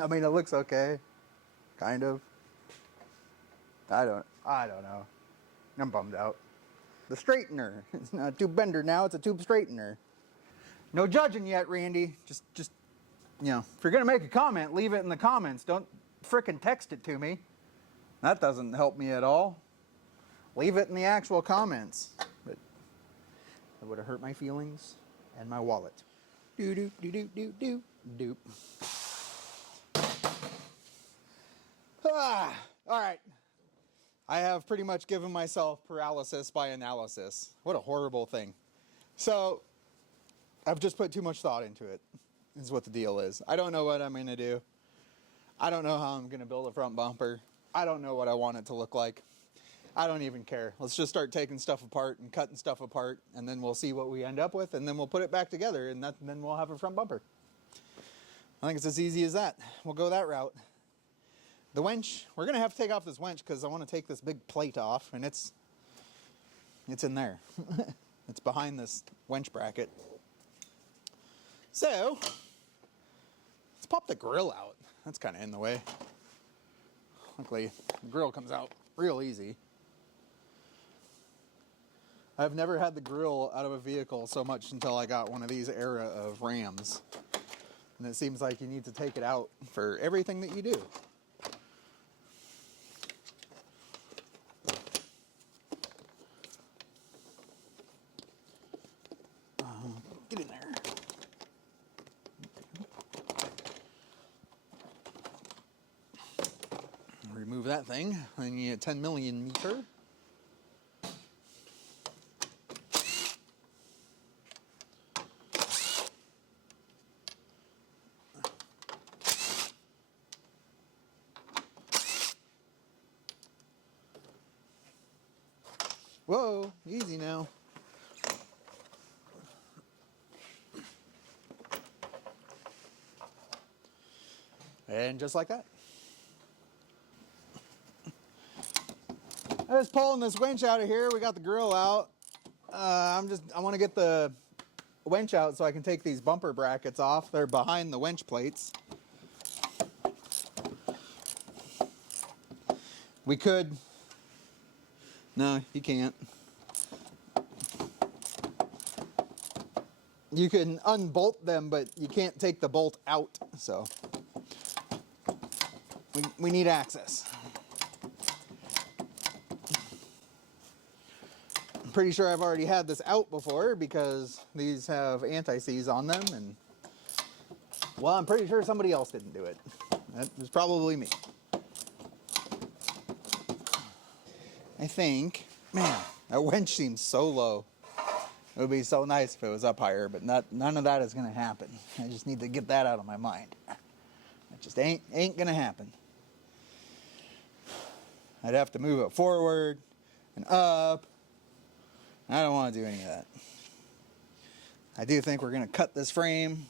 I mean, it looks okay. Kind of. I don't know. I'm bummed out. The straightener. It's not a tube bender now, it's a tube straightener. No judging yet, Randy. Just, you know, if you're gonna make a comment, leave it in the comments. Don't frickin' text it to me. That doesn't help me at all. Leave it in the actual comments. But that would have hurt my feelings and my wallet. Doo doo doo doo doo doo doop. All right. I have pretty much given myself paralysis by analysis. What a horrible thing. So, I've just put too much thought into it, is what the deal is. I don't know what I'm going to do. I don't know how I'm going to build a front bumper. I don't know what I want it to look like. I don't even care. Let's just start taking stuff apart and cutting stuff apart, and then we'll see what we end up with, and then we'll put it back together, and then we'll have a front bumper. I think it's as easy as that. We'll go that route. The winch, we're going to have to take off this winch because I want to take this big plate off, and it's in there. It's behind this winch bracket. So, let's pop the grill out. That's kind of in the way. Luckily, the grill comes out real easy. I've never had the grill out of a vehicle so much until I got one of these era of Rams. And it seems like you need to take it out for everything that you do. Get in there. Remove that thing. I need a 10 millimeter. Whoa, easy now. And just like that. I'm just pulling this winch out of here. We got the grill out. I want to get the winch out so I can take these bumper brackets off. They're behind the winch plates. We could. No, you can't. You can unbolt them, but you can't take the bolt out. So we need access. I'm pretty sure I've already had this out before because these have anti-seize on them, and well, I'm pretty sure somebody else didn't do it. That was probably me. I think, man, that winch seems so low. It would be so nice if it was up higher, but none of that is going to happen. I just need to get that out of my mind. It just ain't going to happen. I'd have to move it forward and up. I don't want to do any of that. I do think we're going to cut this frame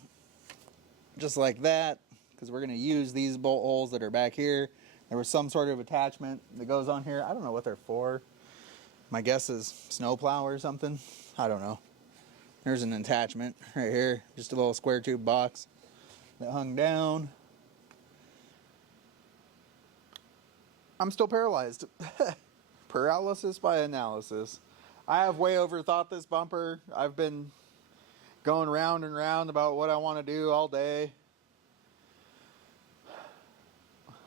just like that because we're going to use these bolt holes that are back here. There was some sort of attachment that goes on here. I don't know what they're for. My guess is snowplow or something. I don't know. There's an attachment right here. Just a little square tube box that hung down. I'm still paralyzed. Paralysis by analysis. I have way overthought this bumper. I've been going round and round about what I want to do all day.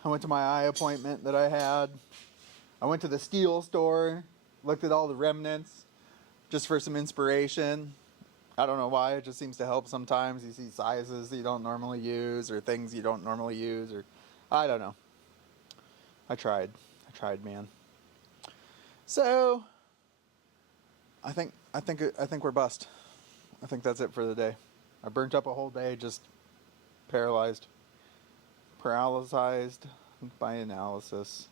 I went to my eye appointment that I had. I went to the steel store, looked at all the remnants just for some inspiration. I don't know why, it just seems to help sometimes. You see sizes that you don't normally use or things you don't normally use, or I don't know. I tried, man. So I think we're bust. I think that's it for the day. I burnt up a whole day just paralyzed. Paralyzed by analysis.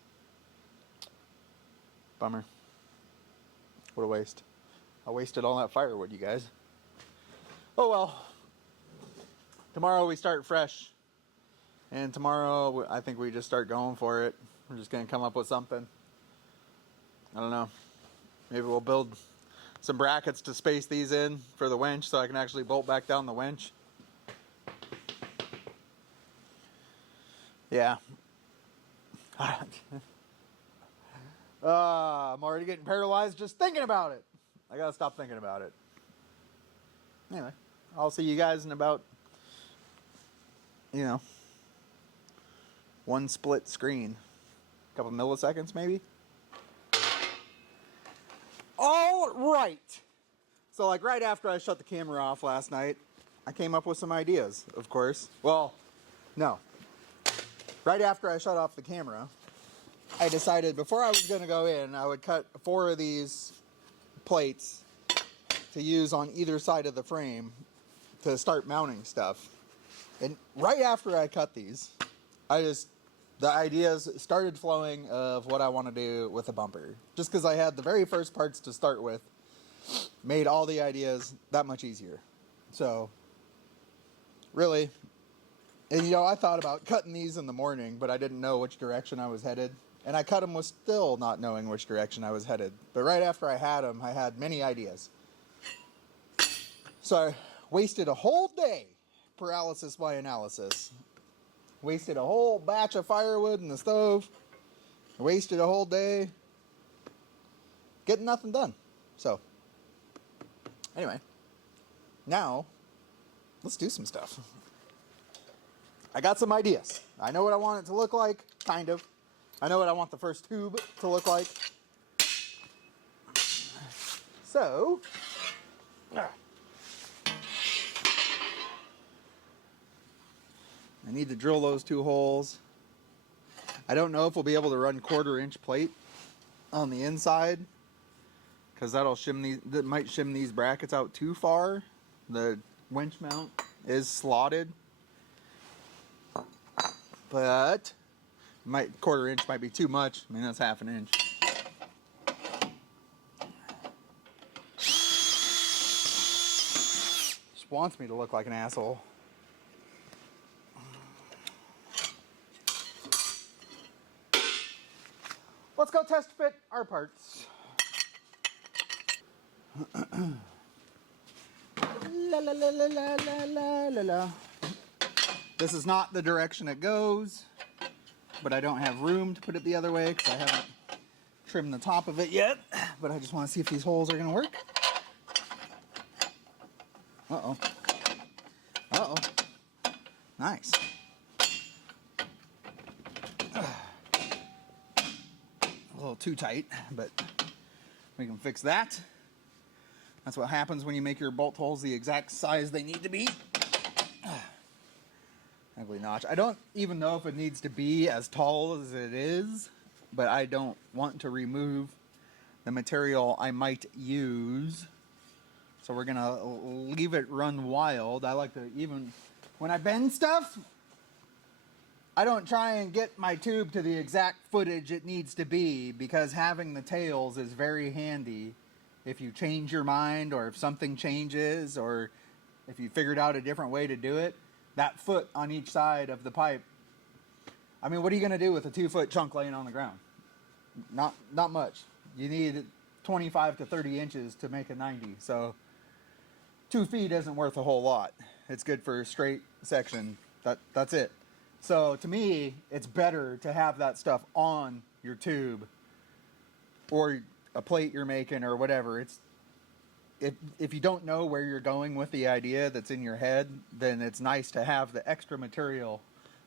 Bummer. What a waste. I wasted all that firewood, you guys. Oh well. Tomorrow we start fresh. And tomorrow I think we just start going for it. We're just going to come up with something. I don't know. Maybe we'll build some brackets to space these in for the winch so I can actually bolt back down the winch. Yeah. I'm already getting paralyzed just thinking about it. I gotta stop thinking about it. Anyway, I'll see you guys in about, one split screen. A couple milliseconds maybe. All right. So like right after I shut the camera off last night, I came up with some ideas, of course. Well, no. Right after I shut off the camera, I decided before I was going to go in, I would cut 4 of these plates to use on either side of the frame to start mounting stuff. And right after I cut these, the ideas started flowing of what I want to do with a bumper. Just because I had the very first parts to start with, made all the ideas that much easier. So, really, and I thought about cutting these in the morning, but I didn't know which direction I was headed. And I cut them with still not knowing which direction I was headed. But right after I had them, I had many ideas. So I wasted a whole day, paralysis by analysis. Wasted a whole batch of firewood in the stove. Wasted a whole day getting nothing done. So, anyway, now let's do some stuff. I got some ideas. I know what I want it to look like, kind of. I know what I want the first tube to look like. So, I need to drill those 2 holes. I don't know if we'll be able to run 1/4-inch plate on the inside, because that might shim these brackets out too far. The winch mount is slotted, but 1/4-inch might be too much. I mean, that's 1/2 inch. Just wants me to look like an asshole. Let's go test fit our parts. La la la la la la la la la. This is not the direction it goes, but I don't have room to put it the other way because I haven't trimmed the top of it yet. But I just want to see if these holes are going to work. Uh-oh. Uh-oh. Nice. A little too tight, but we can fix that. That's what happens when you make your bolt holes the exact size they need to be. Ugly notch. I don't even know if it needs to be as tall as it is, but I don't want to remove the material I might use. So we're gonna leave it run wild. I like to, even when I bend stuff, I don't try and get my tube to the exact footage it needs to be, because having the tails is very handy. If you change your mind, or if something changes, or if you figured out a different way to do it, that foot on each side of the pipe. I mean, what are you going to do with a 2-foot chunk laying on the ground? Not much. You need 25 to 30 inches to make a 90. So 2 feet isn't worth a whole lot. It's good for a straight section. That's it. So to me, it's better to have that stuff on your tube or a plate you're making or whatever. If you don't know where you're going with the idea that's in your head, then it's nice to have the extra material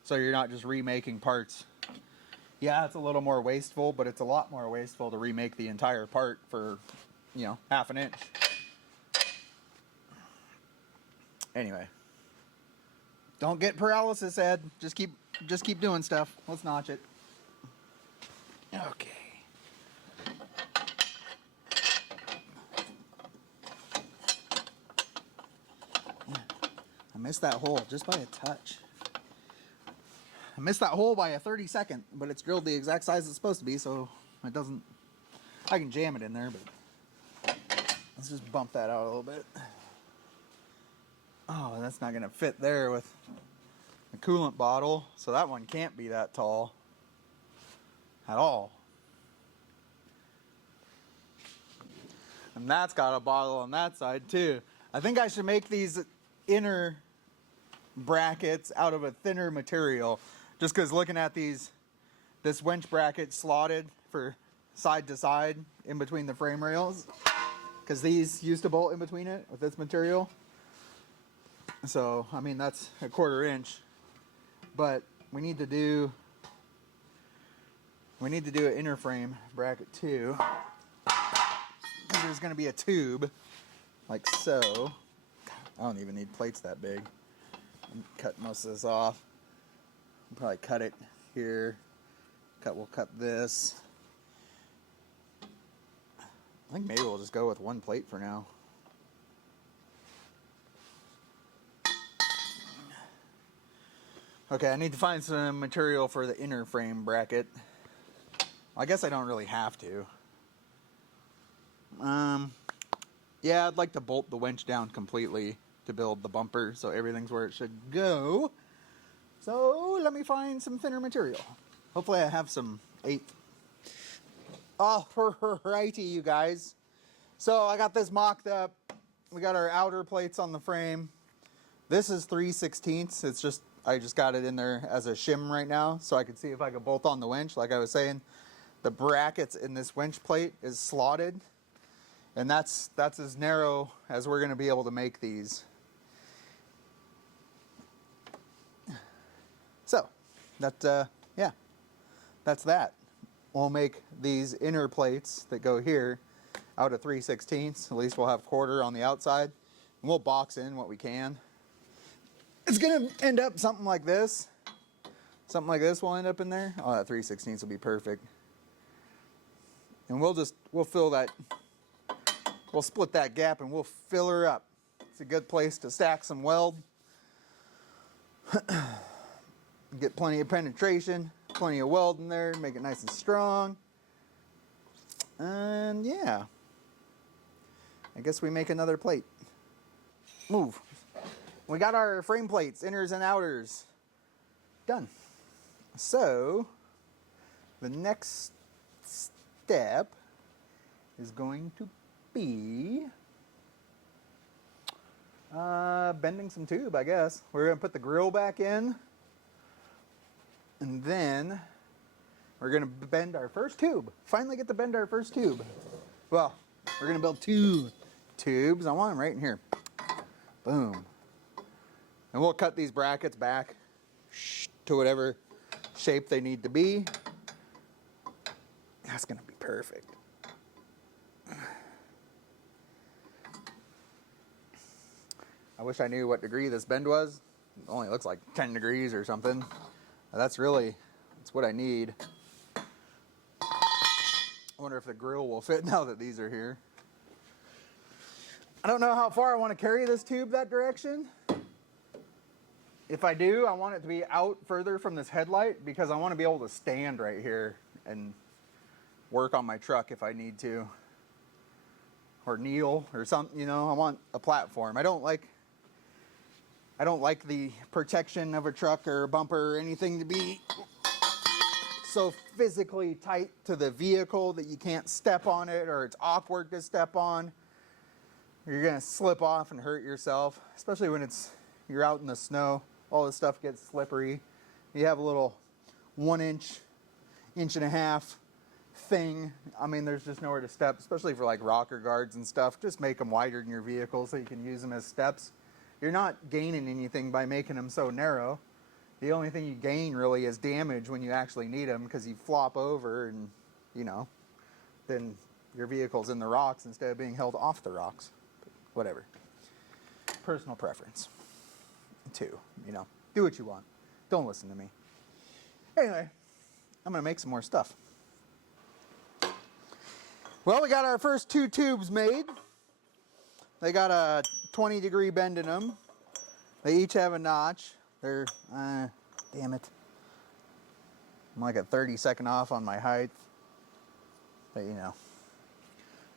so you're not just remaking parts. Yeah, it's a little more wasteful, but it's a lot more wasteful to remake the entire part for, 1/2 inch. Anyway. Don't get paralysis, Ed. Just keep doing stuff. Let's notch it. Okay. I missed that hole just by a touch. I missed that hole by a 32nd, but it's drilled the exact size it's supposed to be, so it doesn't... I can jam it in there, but... Let's just bump that out a little bit. Oh, that's not going to fit there with the coolant bottle, so that one can't be that tall at all. And that's got a bottle on that side too. I think I should make these inner brackets out of a thinner material, Just because looking at this winch bracket slotted for side to side in between the frame rails, because these used to bolt in between it with this material. So, I mean, that's a 1/4 inch, but we need to do an inner frame bracket too. There's going to be a tube like so. I don't even need plates that big. I'm cutting most of this off. I'll probably cut it here. We'll cut this. I think maybe we'll just go with one plate for now. Okay, I need to find some material for the inner frame bracket. I guess I don't really have to. Yeah, I'd like to bolt the winch down completely to build the bumper so everything's where it should go. So let me find some thinner material. Hopefully I have some 8. Alrighty, you guys. So I got this mocked up. We got our outer plates on the frame. This is 3/16. It's just, I just got it in there as a shim right now so I could see if I could bolt on the winch. Like I was saying, the brackets in this winch plate is slotted. And that's as narrow as we're going to be able to make these. So, yeah, that's that. We'll make these inner plates that go here out of 3/16. At least we'll have 1/4 on the outside. And we'll box in what we can. It's going to end up something like this. Something like this will end up in there. Oh, that 3/16 will be perfect. And we'll fill that. We'll split that gap and we'll fill her up. It's a good place to stack some weld. Get plenty of penetration, plenty of weld in there, make it nice and strong. And yeah, I guess we make another plate. Move. We got our frame plates, inners and outers, done. So the next step is going to be bending some tube, I guess. We're going to put the grill back in, and then we're going to bend our first tube. Finally get to bend our first tube. Well, we're going to build 2 tubes. I want them right in here. Boom. And we'll cut these brackets back to whatever shape they need to be. That's going to be perfect. I wish I knew what degree this bend was. It only looks like 10 degrees or something. That's what I need. I wonder if the grill will fit now that these are here. I don't know how far I want to carry this tube that direction. If I do, I want it to be out further from this headlight because I want to be able to stand right here and work on my truck if I need to. Or kneel or something, you know. I want a platform. I don't like the protection of a truck or a bumper or anything to be so physically tight to the vehicle that you can't step on it or it's awkward to step on. You're going to slip off and hurt yourself, especially when you're out in the snow. All this stuff gets slippery. You have a little 1-inch, 1.5-inch thing. I mean, there's just nowhere to step, especially for like rocker guards and stuff. Just make them wider in your vehicle so you can use them as steps. You're not gaining anything by making them so narrow. The only thing you gain really is damage when you actually need them because you flop over and, you know, then your vehicle's in the rocks instead of being held off the rocks. But whatever. Personal preference. Too, you know. Do what you want. Don't listen to me. Anyway, I'm going to make some more stuff. Well, we got our first 2 tubes made. They got a 20-degree bend in them. They each have a notch. They're, damn it. I'm like a 30-second off on my height. But, you know,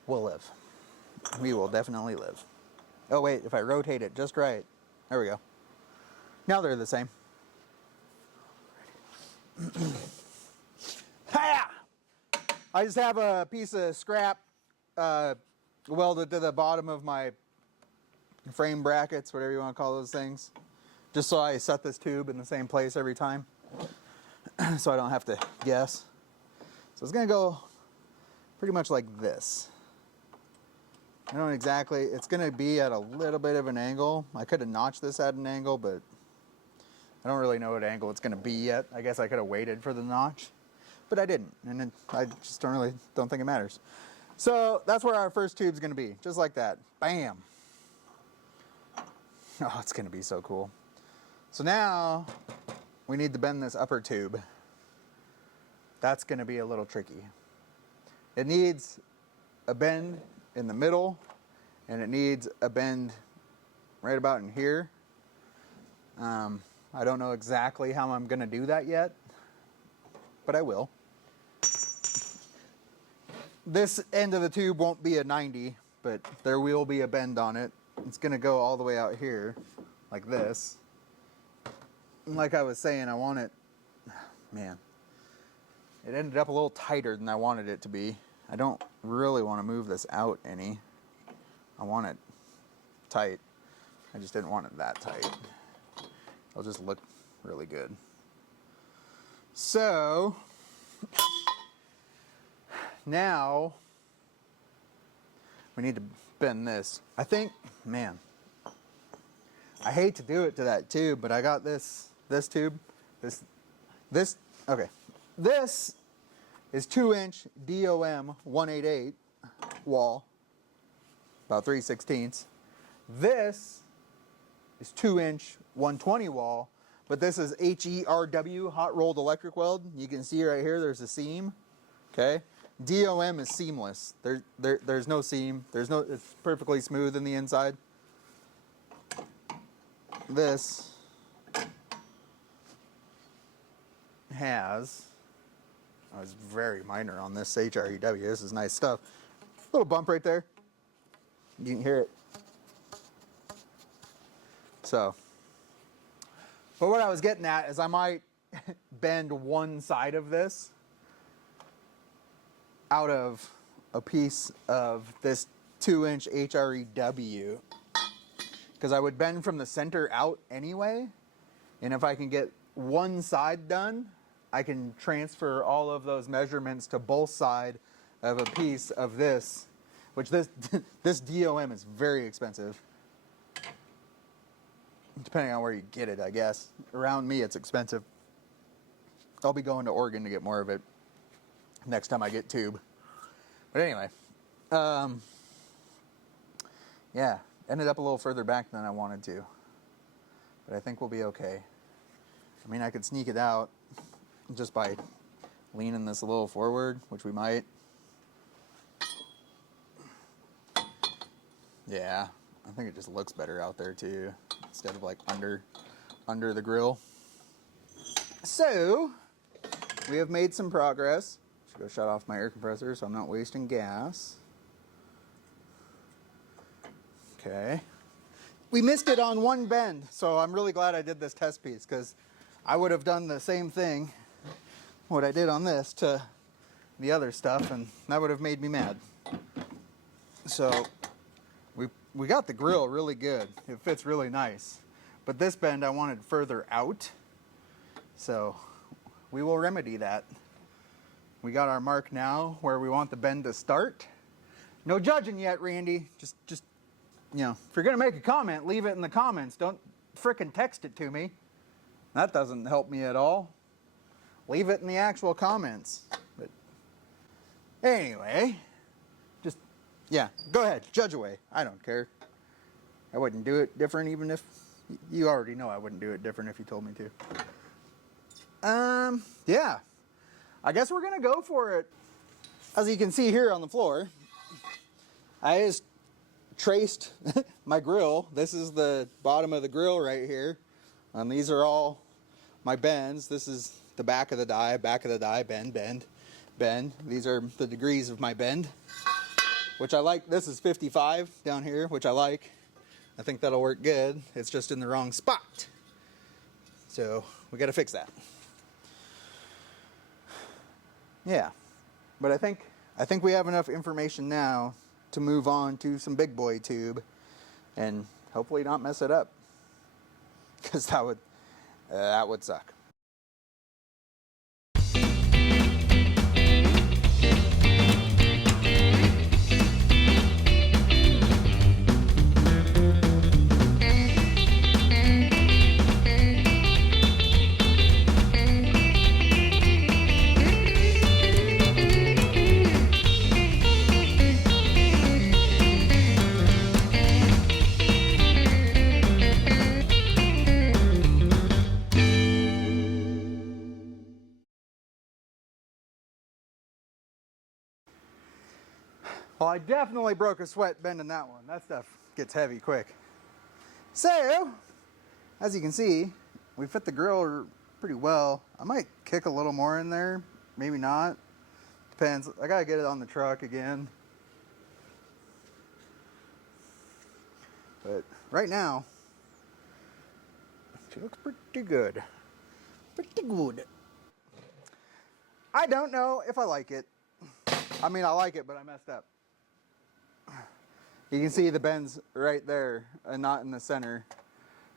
we'll live. We will definitely live. Oh, wait, if I rotate it just right. There we go. Now they're the same. Hiya! I just have a piece of scrap welded to the bottom of my frame brackets, whatever you want to call those things, just so I set this tube in the same place every time. so I don't have to guess. So it's gonna go pretty much like this. I don't exactly, it's gonna be at a little bit of an angle. I could have notched this at an angle, but I don't really know what angle it's gonna be yet. I guess I could have waited for the notch, but I didn't, and I just don't think it matters. So that's where our first tube's gonna be, just like that. Bam. Oh, it's gonna be so cool. So now we need to bend this upper tube. That's gonna be a little tricky. It needs a bend in the middle, and it needs a bend right about in here. I don't know exactly how I'm gonna do that yet, but I will. This end of the tube won't be a 90, but there will be a bend on it. It's gonna go all the way out here, like this. And like I was saying, I want it, man, it ended up a little tighter than I wanted it to be. I don't really want to move this out any. I want it tight. I just didn't want it that tight. It'll just look really good. So now we need to bend this. I think, man, I hate to do it to that tube, but I got this tube. Okay. This is 2-inch DOM 188 wall, about 3/16. This is 2-inch 120 wall, but this is HERW, hot rolled electric weld. You can see right here, there's a seam. Okay, DOM is seamless. There's no seam. It's perfectly smooth in the inside. This has, I was very minor on this HREW. This is nice stuff. Little bump right there. You can hear it. So, but what I was getting at is I might bend one side of this out of a piece of this 2-inch HREW, because I would bend from the center out anyway, and if I can get one side done, I can transfer all of those measurements to both sides of a piece of this, which this DOM is very expensive. Depending on where you get it, I guess. Around me, it's expensive. I'll be going to Oregon to get more of it next time I get tube. But anyway, yeah, ended up a little further back than I wanted to. But I think we'll be okay. I mean, I could sneak it out just by leaning this a little forward, which we might. Yeah, I think it just looks better out there too, instead of like under the grill. So, we have made some progress. Should go shut off my air compressor so I'm not wasting gas. Okay. We missed it on one bend, so I'm really glad I did this test piece, because I would have done the same thing, what I did on this, to the other stuff, and that would have made me mad. So we got the grill really good. It fits really nice. But this bend I wanted further out, so we will remedy that. We got our mark now where we want the bend to start. No judging yet, Randy. Just you know, if you're gonna make a comment, leave it in the comments. Don't frickin' text it to me. That doesn't help me at all. Leave it in the actual comments. But anyway, just, yeah, go ahead, judge away. I don't care. I wouldn't do it different, even if, you already know I wouldn't do it different if you told me to. Yeah, I guess we're gonna go for it. As you can see here on the floor, I just traced my grill. This is the bottom of the grill right here. And these are all my bends. This is the back of the die, bend, bend, bend. These are the degrees of my bend, which I like. This is 55 down here, which I like. I think that'll work good. It's just in the wrong spot. So we got to fix that. Yeah, but I think we have enough information now to move on to some big boy tube and hopefully not mess it up, because that would suck. Well, I definitely broke a sweat bending that one. That stuff gets heavy quick. So, as you can see, we fit the grill pretty well. I might kick a little more in there, maybe not. Depends. I gotta get it on the truck again. But right now, she looks pretty good. Pretty good. I don't know if I like it. I mean, I like it, but I messed up. You can see the bends right there and not in the center,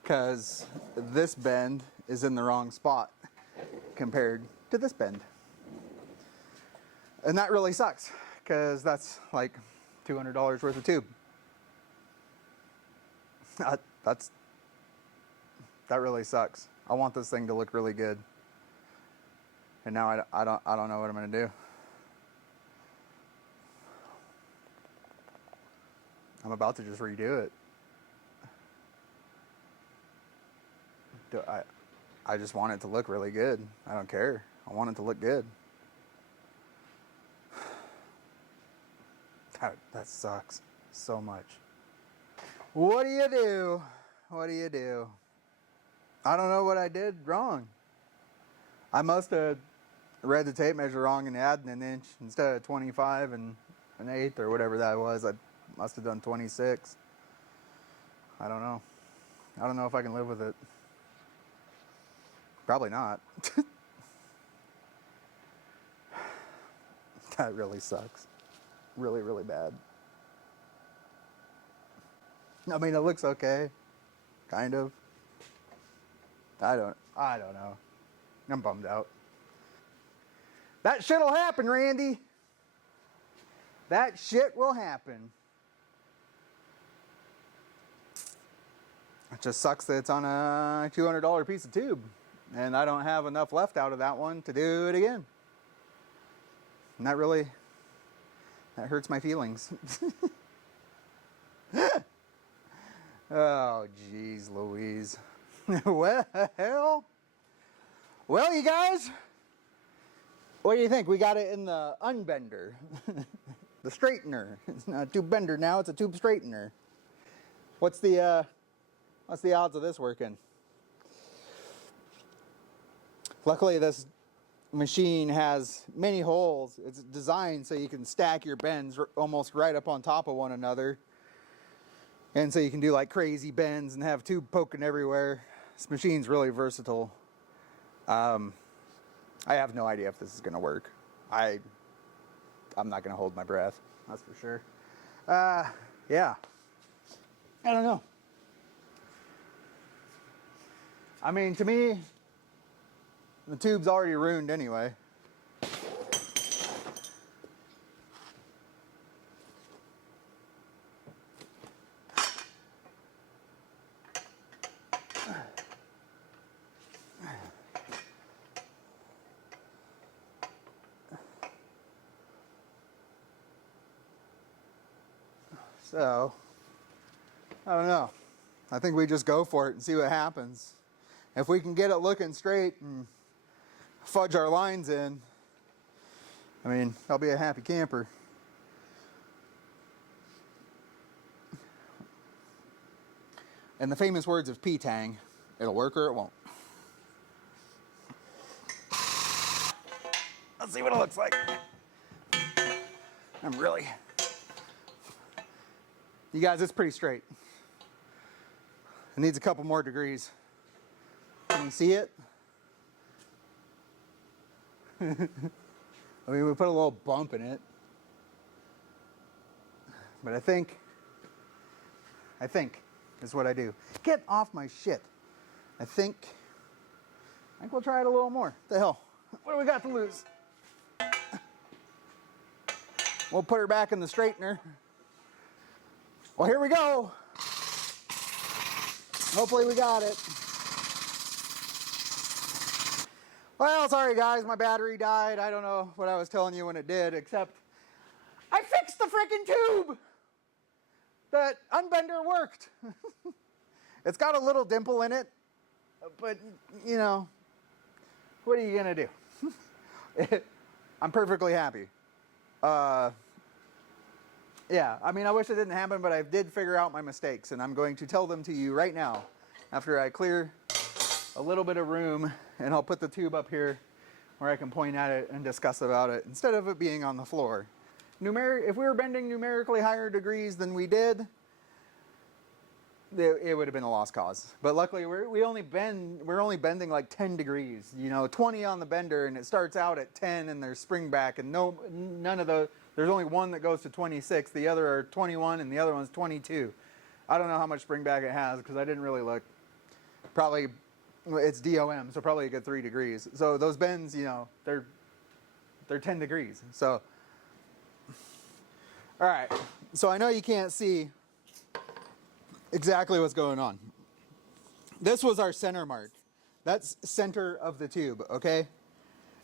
because this bend is in the wrong spot compared to this bend. And that really sucks, because that's like $200 worth of tube. That really sucks. I want this thing to look really good. And now I don't know what I'm gonna do. I'm about to just redo it. I just want it to look really good. I don't care. I want it to look good. That sucks so much. What do you do? What do you do? I don't know what I did wrong. I must have read the tape measure wrong and added an inch instead of 25 and an eighth or whatever that was. I must have done 26. I don't know. I don't know if I can live with it. Probably not. That really sucks. Really, really bad. I mean, it looks okay. Kind of. I don't know. I'm bummed out. That shit'll happen, Randy. That shit will happen. It just sucks that it's on a $200 piece of tube, and I don't have enough left out of that one to do it again. And that hurts my feelings. Oh, geez Louise. Well, you guys, what do you think? We got it in the unbender, the straightener. It's not a tube bender now; it's a tube straightener. What's the odds of this working? Luckily, this machine has many holes. It's designed so you can stack your bends almost right up on top of one another. And so you can do like crazy bends and have tube poking everywhere. This machine's really versatile. I have no idea if this is gonna work. I'm not gonna hold my breath, that's for sure. Yeah. I don't know. I mean, to me, the tube's already ruined anyway. So, I don't know. I think we just go for it and see what happens. If we can get it looking straight and fudge our lines in, I mean, I'll be a happy camper. In the famous words of P-Tang, it'll work or it won't. Let's see what it looks like. You guys, it's pretty straight. It needs a couple more degrees. Can you see it? I mean, we put a little bump in it. But I think is what I do. Get off my shit. I think we'll try it a little more. What the hell? What do we got to lose? We'll put her back in the straightener. Well, here we go. Hopefully we got it. Well, sorry guys, my battery died. I don't know what I was telling you when it did, except I fixed the freaking tube. That unbender worked. It's got a little dimple in it, but you know, what are you gonna do? I'm perfectly happy. Yeah, I mean, I wish it didn't happen, but I did figure out my mistakes, and I'm going to tell them to you right now after I clear a little bit of room, and I'll put the tube up here where I can point at it and discuss about it instead of it being on the floor. If we were bending numerically higher degrees than we did, it would have been a lost cause. But luckily, we're only bending like 10 degrees, you know, 20 on the bender, and it starts out at 10, and there's spring back, and none of those. There's only one that goes to 26, the other are 21, and the other one's 22. I don't know how much spring back it has because I didn't really look. Probably, it's DOM, so probably a good 3 degrees. So those bends, you know, they're 10 degrees. So, all right. So I know you can't see exactly what's going on. This was our center mark. That's center of the tube, okay?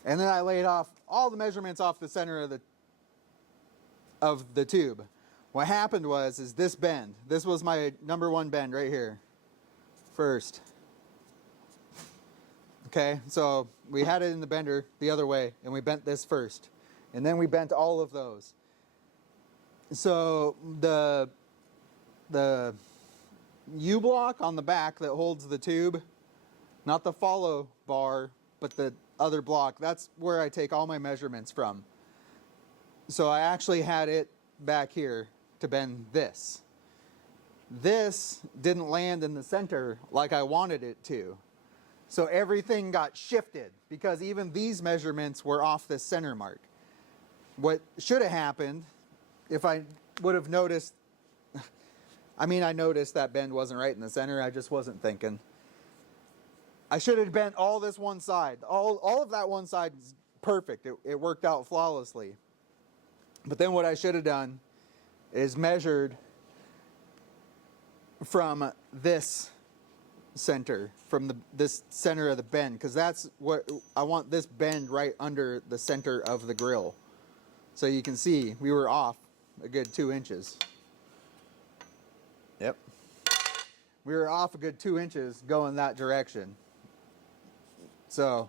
And then I laid off all the measurements off the center of the tube. What happened is this bend. This was my number one bend right here. First. Okay, so we had it in the bender the other way, and we bent this first. And then we bent all of those. So the U-block on the back that holds the tube, not the follow bar, but the other block, that's where I take all my measurements from. So I actually had it back here to bend this. This didn't land in the center like I wanted it to. So everything got shifted because even these measurements were off the center mark. What should have happened, if I would have noticed, I mean, I noticed that bend wasn't right in the center, I just wasn't thinking. I should have bent all this one side. All of that one side is perfect. It worked out flawlessly. But then what I should have done is measured from this center, from this center of the bend, because that's what I want, this bend right under the center of the grill. So you can see we were off a good 2 inches. Yep. We were off a good 2 inches going that direction. So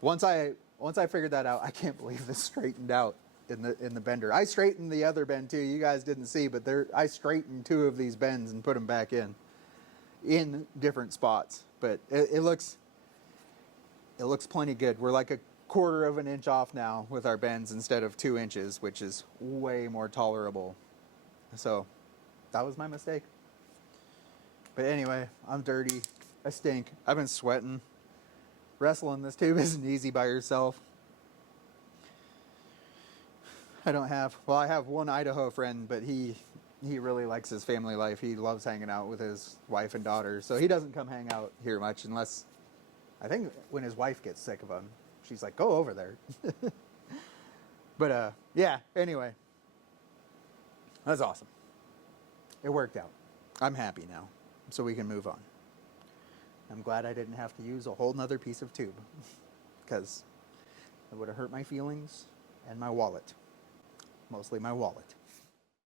once I figured that out, I can't believe this straightened out in the bender. I straightened the other bend too. You guys didn't see, but I straightened 2 of these bends and put them back in different spots. But it looks plenty good. We're like a 1/4 of an inch off now with our bends instead of 2 inches, which is way more tolerable. So that was my mistake. But anyway, I'm dirty. I stink. I've been sweating. Wrestling this tube isn't easy by yourself. I have one Idaho friend, but he really likes his family life. He loves hanging out with his wife and daughter. So he doesn't come hang out here much unless, I think when his wife gets sick of him, she's like, go over there. But yeah, anyway. That's awesome. It worked out. I'm happy now, so we can move on. I'm glad I didn't have to use a whole nother piece of tube because it would have hurt my feelings and my wallet. Mostly my wallet.